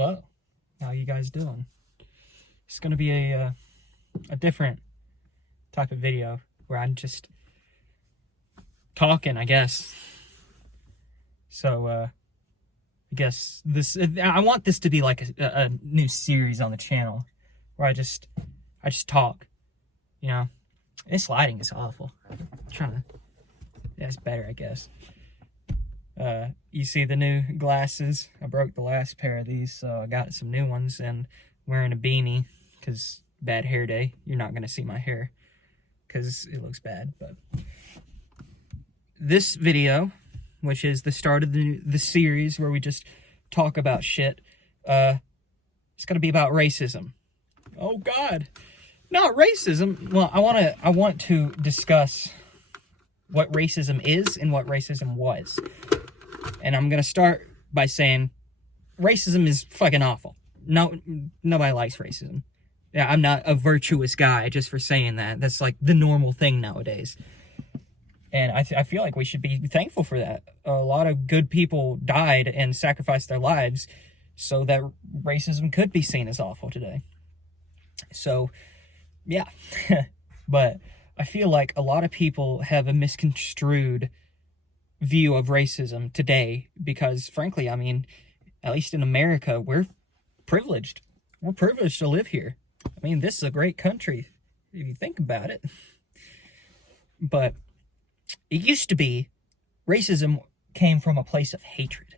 Hello, how you guys doing? It's gonna be a different type of video where I'm just talking, I guess. So I guess I want this to be like a new series on the channel where I just talk. You know, this lighting is awful. I'm trying to. Yeah, it's better, I guess. You see the new glasses? I broke the last pair of these, so I got some new ones, and wearing a beanie because bad hair day. You're not gonna see my hair because it looks bad. But this video, which is the start of the series where we just talk about shit, it's gonna be about racism. Oh God, not racism. Well, I want to discuss what racism is and what racism was. And I'm gonna start by saying racism is fucking awful. No, nobody likes racism. Yeah, I'm not a virtuous guy just for saying that. That's like the normal thing nowadays. And I feel like we should be thankful for that. A lot of good people died and sacrificed their lives so that racism could be seen as awful today. So, yeah. But I feel like a lot of people have a misconstrued view of racism today because, frankly, I mean, at least in America, we're privileged. We're privileged to live here. I mean, this is a great country if you think about it. But it used to be racism came from a place of hatred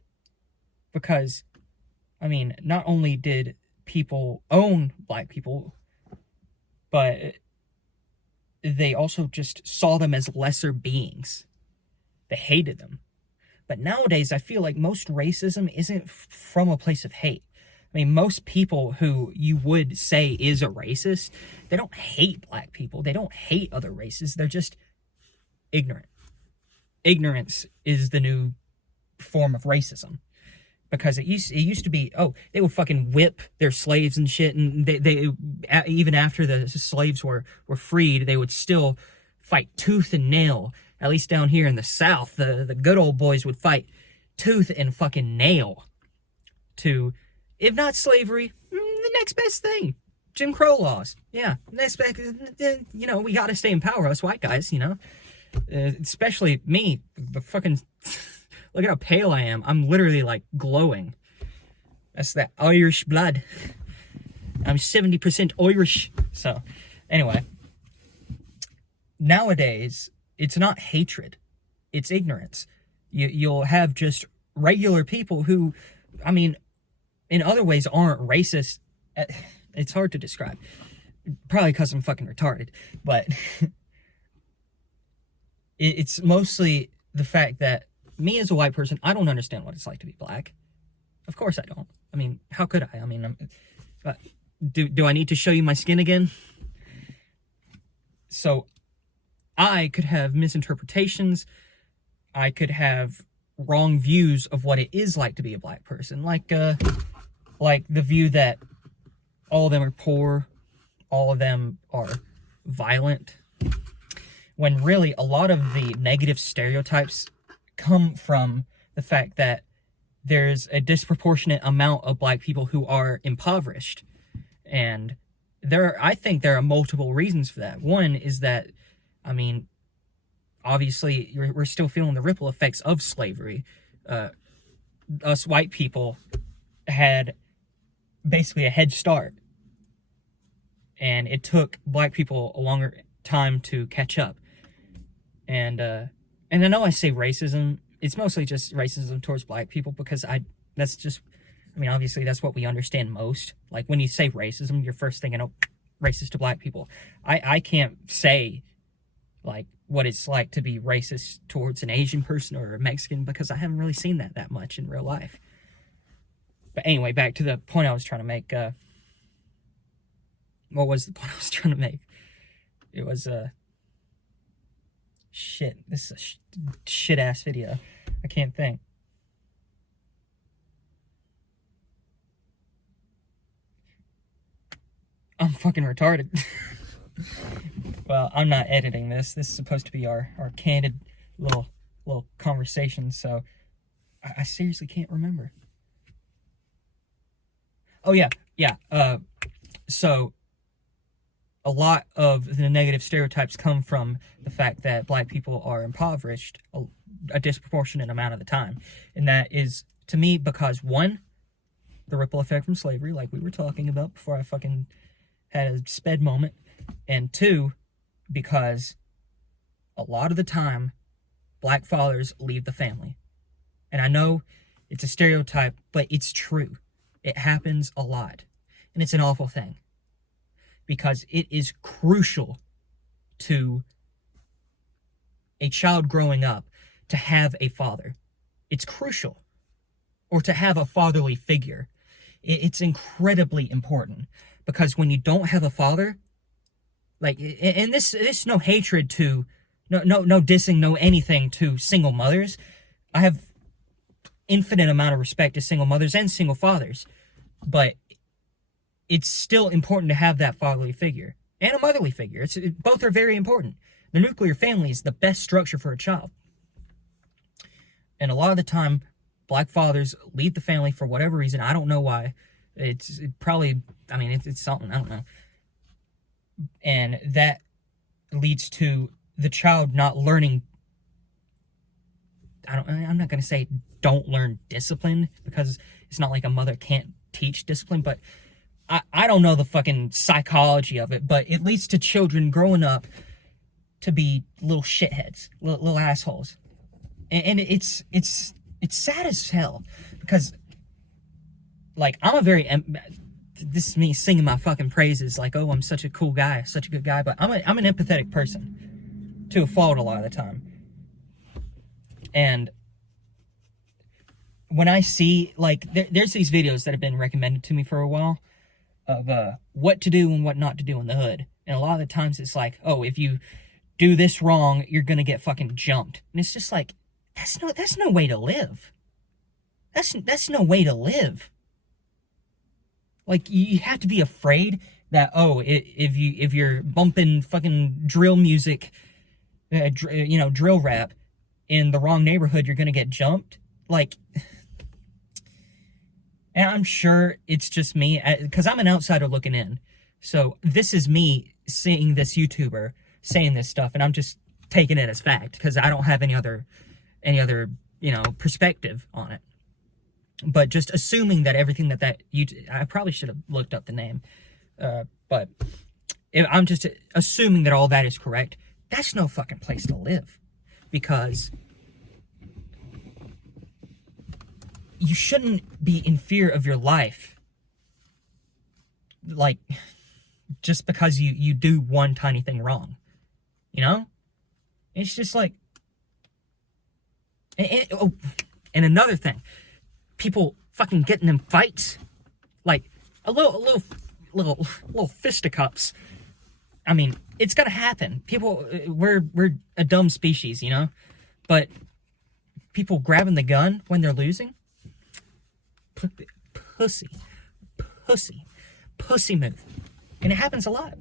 because, I mean, not only did people own black people, but they also just saw them as lesser beings. They hated them. But nowadays, I feel like most racism isn't from a place of hate. I mean, most people who you would say is a racist, they don't hate black people. They don't hate other races. They're just ignorant. Ignorance is the new form of racism. Because it used to be, oh, they would fucking whip their slaves and shit, and they even after the slaves were freed, they would still fight tooth and nail. At least down here in the South, the good old boys would fight tooth and fucking nail to, if not slavery, the next best thing. Jim Crow laws. Yeah, next best, you know, we gotta stay in power, us white guys, you know. Especially me, the fucking, look at how pale I am. I'm literally like glowing. That's that Irish blood. I'm 70% Irish. So, anyway. Nowadays, it's not hatred. It's ignorance. You'll have just regular people who, I mean, in other ways aren't racist. It's hard to describe. Probably because I'm fucking retarded. But it's mostly the fact that me as a white person, I don't understand what it's like to be black. Of course I don't. I mean, how could I? I mean, do I need to show you my skin again? So I could have misinterpretations. I could have wrong views of what it is like to be a black person. Like the view that all of them are poor, all of them are violent. When really a lot of the negative stereotypes come from the fact that there's a disproportionate amount of black people who are impoverished. And I think there are multiple reasons for that. One is that, I mean, obviously, we're still feeling the ripple effects of slavery. Us white people had basically a head start. And it took black people a longer time to catch up. And I know I say racism, it's mostly just racism towards black people because that's just, I mean, obviously that's what we understand most. Like when you say racism, you're first thinking, oh, racist to black people. I can't say like what it's like to be racist towards an Asian person or a Mexican because I haven't really seen that much in real life. But anyway, back to the point I was trying to make. What was the point I was trying to make? It was, shit. This is a shit-ass video. I can't think. I'm fucking retarded. Well, I'm not editing this. This is supposed to be our candid little conversation, so I seriously can't remember. Oh yeah, yeah. So a lot of the negative stereotypes come from the fact that black people are impoverished a disproportionate amount of the time. And that is, to me, because one, the ripple effect from slavery, like we were talking about before I fucking had a sped moment. And two, because a lot of the time, black fathers leave the family. And I know it's a stereotype, but it's true. It happens a lot. And it's an awful thing. Because it is crucial to a child growing up to have a father. It's crucial. Or to have a fatherly figure. It's incredibly important. Because when you don't have a father, like, and this no hatred to, no dissing, no anything to single mothers. I have infinite amount of respect to single mothers and single fathers. But it's still important to have that fatherly figure and a motherly figure. Both are very important. The nuclear family is the best structure for a child. And a lot of the time, black fathers leave the family for whatever reason. I don't know why. It's something, I don't know. And that leads to the child not learning. I'm not going to say don't learn discipline, because it's not like a mother can't teach discipline, but I don't know the fucking psychology of it, but it leads to children growing up to be little shitheads, little assholes. And it's sad as hell, because, like, this is me singing my fucking praises, like, oh, I'm such a cool guy, such a good guy, but I'm an empathetic person, to a fault a lot of the time. And when I see, like, there's these videos that have been recommended to me for a while, of what to do and what not to do in the hood. And a lot of the times it's like, oh, if you do this wrong, you're gonna get fucking jumped. And it's just like, that's no way to live. That's no way to live. Like, you have to be afraid that, oh, if you're bumping fucking drill music, drill rap in the wrong neighborhood, you're gonna get jumped. Like, and I'm sure it's just me, because I'm an outsider looking in. So this is me seeing this YouTuber saying this stuff, and I'm just taking it as fact, because I don't have any other, perspective on it. But just assuming that everything that I probably should have looked up the name, but I'm just assuming that all that is correct. That's no fucking place to live, because you shouldn't be in fear of your life, like, just because you do one tiny thing wrong, It's just like, and another thing, people fucking getting in fights, like a little fisticuffs. I mean, it's gonna happen. People, we're a dumb species, but people grabbing the gun when they're losing. Pussy move. And it happens a lot.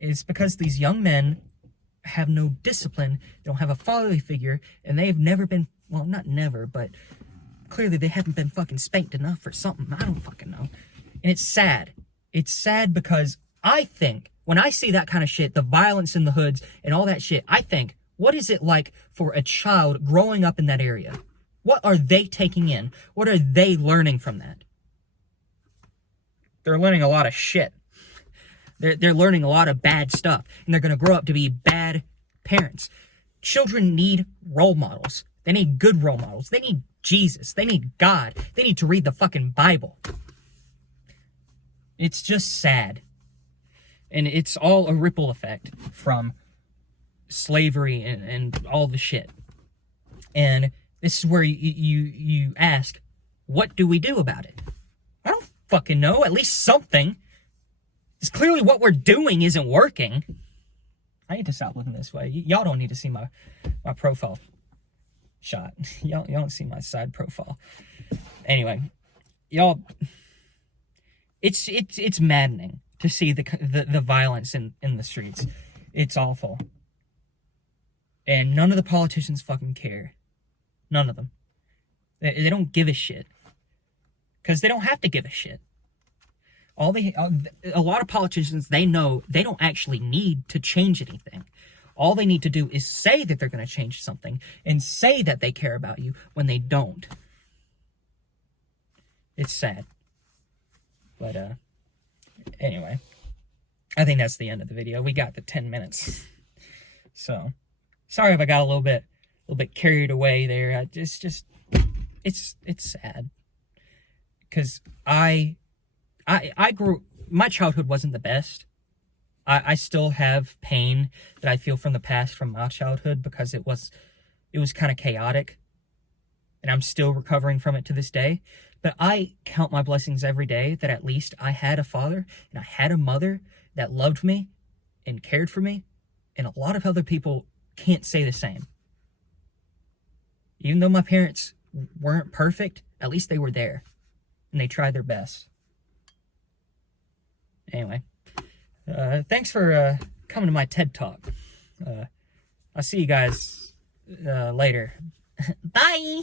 It's because these young men have no discipline, they don't have a fatherly figure, and they've never been, well, not never, but clearly they haven't been fucking spanked enough for something. I don't fucking know. And it's sad. It's sad because I think, when I see that kind of shit, the violence in the hoods and all that shit, I think, what is it like for a child growing up in that area? What are they taking in? What are they learning from that? They're learning a lot of shit. They're learning a lot of bad stuff. And they're going to grow up to be bad parents. Children need role models. They need good role models. They need Jesus. They need God. They need to read the fucking Bible. It's just sad. And it's all a ripple effect from slavery and all the shit. And this is where you ask, what do we do about it? I don't fucking know. At least something. It's clearly what we're doing isn't working. I need to stop looking this way. Y'all don't need to see my profile shot. Y'all don't see my side profile. Anyway, y'all, it's maddening to see the violence in the streets. It's awful. And none of the politicians fucking care. None of them. They don't give a shit. Because they don't have to give a shit. A lot of politicians, they know they don't actually need to change anything. All they need to do is say that they're going to change something and say that they care about you when they don't. It's sad. But, anyway. I think that's the end of the video. We got the 10 minutes. So, sorry if I got a little bit carried away there. It's sad. Because I grew, my childhood wasn't the best. I still have pain that I feel from the past from my childhood because it was kind of chaotic. And I'm still recovering from it to this day. But I count my blessings every day that at least I had a father and I had a mother that loved me and cared for me. And a lot of other people can't say the same. Even though my parents weren't perfect, at least they were there. And they tried their best. Anyway. Thanks for coming to my TED Talk. I'll see you guys later. Bye!